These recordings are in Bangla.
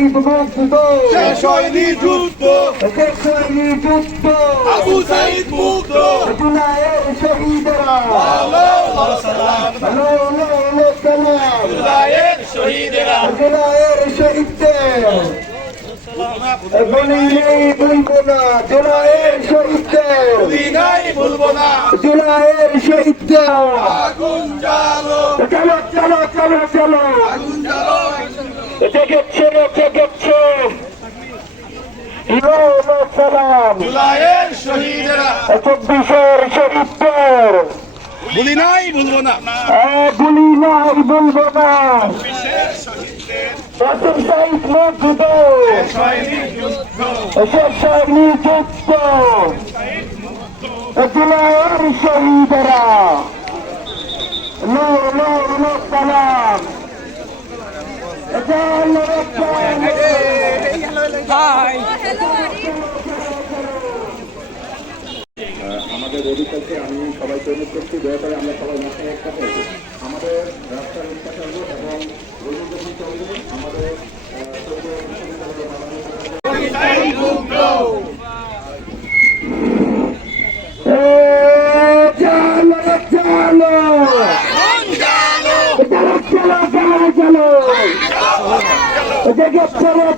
শহীদ মুগ্ধ শেষ হয়নি যুদ্ধ শেষ হয়নি যুদ্ধ আবু সাইদ মুগ্ধ জুলাইয়ের শহীদরা সালাম হ্যালো হ্যালো হ্যালো সালাম জুলাইয়ের শহীদেরা জুলাইয়ের শহীদদের বলি নেই বলবো না জুলাইয়ের শহীদদের দিনাই ভুলবো না জুলাইয়ের শহীদদের আগুন জ্বালো চলো চলো চলো চলো আগুন জ্বালো জেগেছে সালাম জুলাইয়ের শহীদেরা 24-এর শহীদদের বলি নাই ভুলবো না গুলি নাই বলবো না বিশেষ শহীদদের ওয়াসিম সাইদ মুগ্ধ শেষ হয়নি যুদ্ধ শেষ হয়নি যুদ্ধ জুলাইয়ের শহীদরা লো লো লো সালাম আমাদের অধিকারকে আমি সবাইকে অনুরোধ করছি দয়া করে আমরা সবাই মাথায় একটা করবো আমাদের রাস্তার উৎসাহ এবং রবীন্দ্রনাথ চলবে আমাদের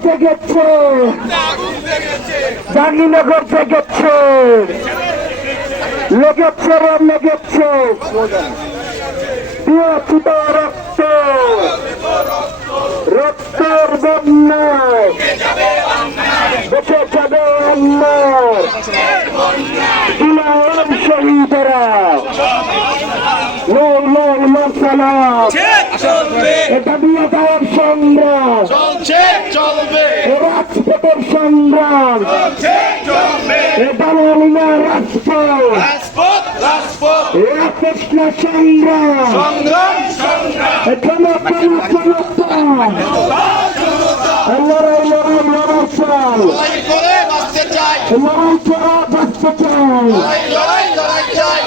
জেগেছে জাহাঙ্গীরনগর জেগেছে লেগেছে রে লেগেছে দিয়েছিত রক্ত রক্তের বন্যায় বেঁচে যাবে অন্যায় জুলাইয়ের শহীদেরা সালাম এটা দিয়ে দেওয়ার সংগ্রাম চলছে চলবে রাজপথের সংগ্রাম দালালিনা রাজপথ রাজপথ রাজপথ কৃষ্ণ সংগ্রাম সংগ্রাম সংগ্রাম লড়াই লড়াই লড়াই চাই লড়াই করে বাঁচতে চাই লড়াই করা বাঁচতে চাই লড়াই লড়াই চাই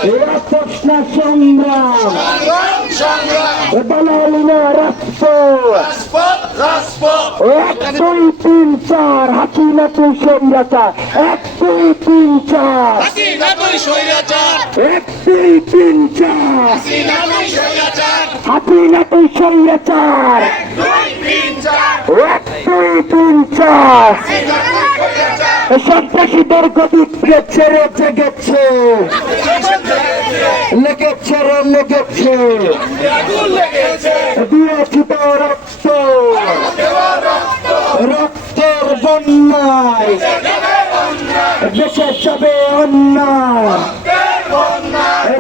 কৃষ্ণ সংগ্রাম সংগ্রাম সংগ্রাম দালালিনা রাজপথ রাজপথ রাজপথ 1 2 3 4 হাসিনা তুই স্বৈরাচার 1 2 3 4 হাসিনা তুই স্বৈরাচার 1 2 3 4 হাসিনা তুই স্বৈরাচার হাসিনা তুই স্বৈরাচার 2 3 4 1 2 3 4 হাসিনা তুই স্বৈরাচার সন্ত্রাসীদের গতি ছেড়ে জেগেছে লেগেছে রে লেগেছে আগুন লেগেছে দিয়েছি তো রক্ত রক্তের বন্যায় দেশে যাবে অন্যায়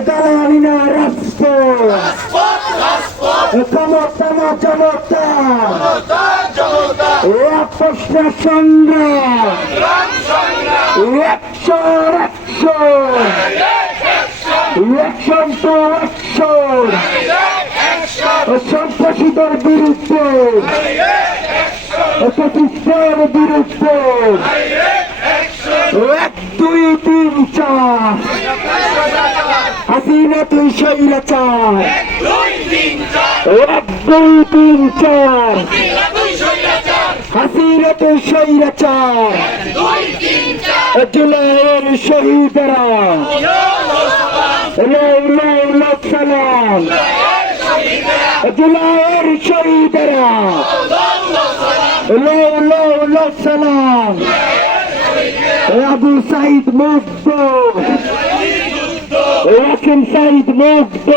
দালালিনা রাজপথ ক্ষমতা জনতা প্রশ্ন সংগ্রাম 100 অ্যাকশন টু অ্যাকশন সন্ত্রাসীদের বিরুদ্ধে প্রতিষ্ঠার বিরুদ্ধে 1 2 3 4 হাসিনা তুই স্বৈরাচার 1 2 3 4 হাসিনা তুই স্বৈরাচার জুলাইয়ের শহীদেরা সালাম জুলাইয়ের শহীদেরা সালাম আবু সাইদ মুগ্ধ ওয়াসিম সাইদ মুগ্ধ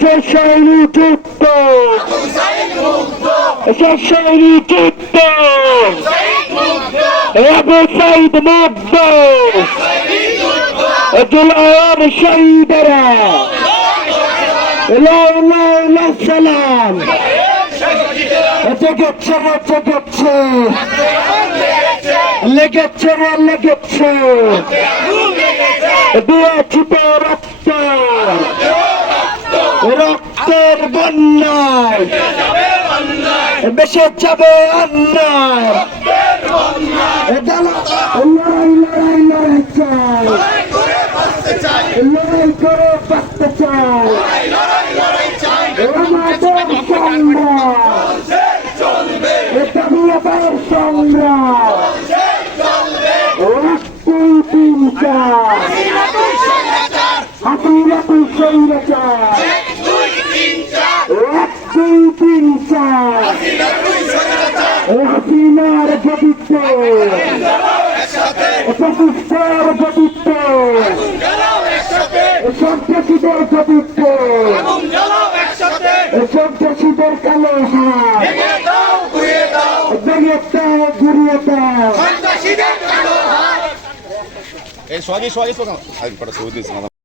শেষ হয়নি যুদ্ধ শেষ হয়নি যুদ্ধ আবু সাইদ মুগ্ধ জুলাইয়ের শহীদেরা সালাম জেগেছে রে জেগেছে লেগেছে রে লেগেছে দিয়েছি তো রক্ত রক্তের বন্যায় বেঁচে যাবে অন্যায় লড়াই লড়াই লড়াই চাই লড়াই করে বাঁচতে চাই আমাদের সংগ্রাম সংগ্রাম এক দুই তিন চার হাসিনা তুই স্বৈরাচার এক দুই তিন চার হাসিনার গতিত্ব প্রতিষ্ঠার গতিত্ব সন্ত্রাসীদের গতিত্ব সন্ত্রাসীদের কালো হাত ভেঙে দাও ঘুরিয়ে দাও এই সোয়াগি সোয়াগি সোগা আই পড়া সৌদি